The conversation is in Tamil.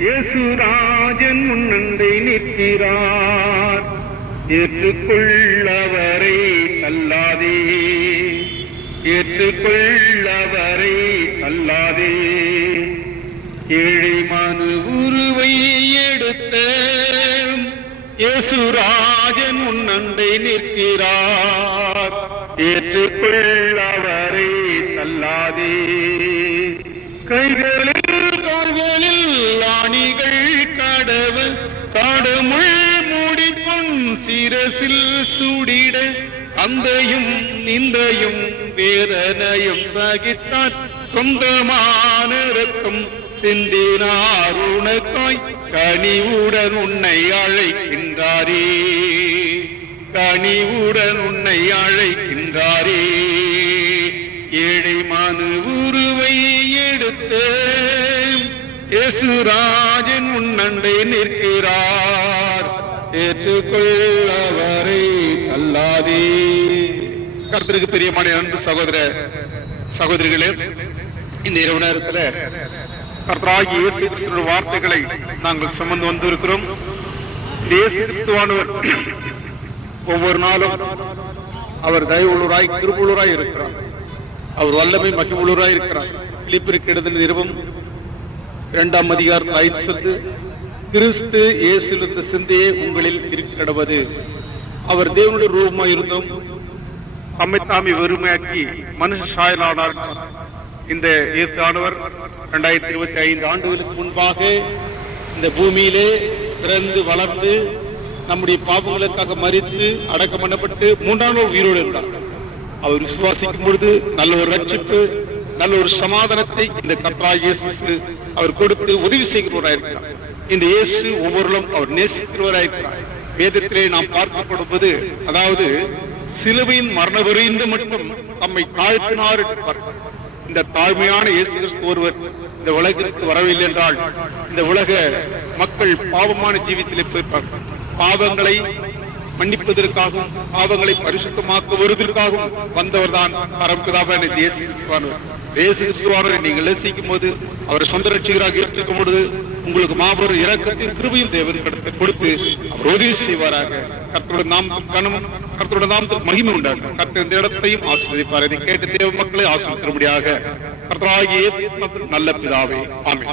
இயேசுராஜன் முன்னண்டை நிற்கிறார். ஏற்றுக்கொள்ளவரை தள்ளாதே. ஏற்றுக்கொள்ளவரை தள்ளாதே. ஏழை மனு உருவை எடுத்த இயேசுராஜன் முன்னண்டை நிற்கிறார். ஏற்றுக்கொள்ளவரை தள்ளாதே. கைகளில் கடவு காடமுள் மூடிப்பொன் சிரசில் சூடிட அந்தையும் நிந்தையும் வேதனையும் சகித்தான் சொந்தமான ரத்தம் சிந்தினார் உனக்காய். கனிவுடன் உன்னை அழைக்கின்றாரே. கனிவுடன் உன்னை அழைக்கின்றாரே. ஏழை மனு உருவை எடுத்தே இயேசுராஜன் முன்னண்டை நிற்கிறார். ஏற்றுக்கொள்ளவரை அல்லாதே கர்த்தருக்கு பிரியமான அன்பு சகோதர சகோதரிகளே இந்த இரவு நேரத்தில் கர்த்தராகி இயேசு கிறிஸ்துவோட வார்த்தைகளை நாங்கள் சுமந்து வந்திருக்கிறோம். இயேசு கிறிஸ்துவானவர் ஒவ்வொரு நாளும் அவர் தயவுள்ளூராய் திருப்புள்ளூராய் இருக்கிறார். அவர் வல்லமை மகிழ்வுள்ளூராய் இருக்கிறார். பிலிப்பிற்கு எழுதின நிறுவம் இரண்டாம் அதிகார் ஐந்து சொல்லு கிறிஸ்து இயேசுலிருந்த சிந்தையே உங்களில் இருக்கிறவது அவர் தேவனுடைய ரூபமாக இருந்தும் தம்மை தாமே வெறுமையாக்கி மனுஷ சாயலானார். இந்த இயேசு ஆண்டவர் இரண்டாயிரத்தி இருபத்தி ஐந்து ஆண்டுகளுக்கு முன்பாக இந்த பூமியிலே பிறந்து வளர்ந்து நம்முடைய பாவங்களுக்காக மறித்து அடக்கம் பண்ணப்பட்டு மூன்றாம் உயிரோடு இருந்தார். அவர் விசுவாசிக்கும் பொழுது நல்ல ஒரு ரட்சிப்பு நல்ல ஒரு சமாதானத்தை இந்த கத்ரா இயேசு அவர் கொடுத்து உதவி செய்கிறவராயிருக்கிறார். இந்த இயேசு ஒவ்வொருளும் அவர் நேசிக்கிறவராயிருக்கிறார். வேதத்திலே நாம் பார்க்கப்படுவது அதாவது சிலுவையின் மரண வரைந்து மட்டும் தம்மை தாழ்த்தினார் என்று இந்த தாழ்மையான இயேசு கிறிஸ்து ஒருவர் இந்த உலகிற்கு வரவில்லை என்றால் இந்த உலக மக்கள் பாவமான ஜீவித்திலே போயிருப்பார்கள் பாவங்களை மன்னிப்பதற்காகவும் பாவங்களை பரிசுத்தமாக்க வருவதற்காகவும் வந்தவர்தான் பரம்புதாபான தேசிய கிறிஸ்துவானவர். தேசிய கிறிஸ்துவானவரை நீங்கள் நேசிக்கும் போது அவரை சொந்த ரட்சிகராக ஏற்றுக்கும் பொழுது உங்களுக்கு மாபெரும் இறக்கத்தின் கிருபையும் தேவன் கடத்த கொடுத்து அவர் உதவி செய்வாராக. கர்த்தோட நாம் கனமும் கர்த்தோட நாம் மகிமை உண்டாகும் கர்த்தர் இந்த இடத்தையும் ஆசிர்வதிப்பார். இதை கேட்டு தேவ மக்களை ஆசீர்வதிக்கும்படியாக கர்த்தராகிய நல்ல பிதாவே. ஆமே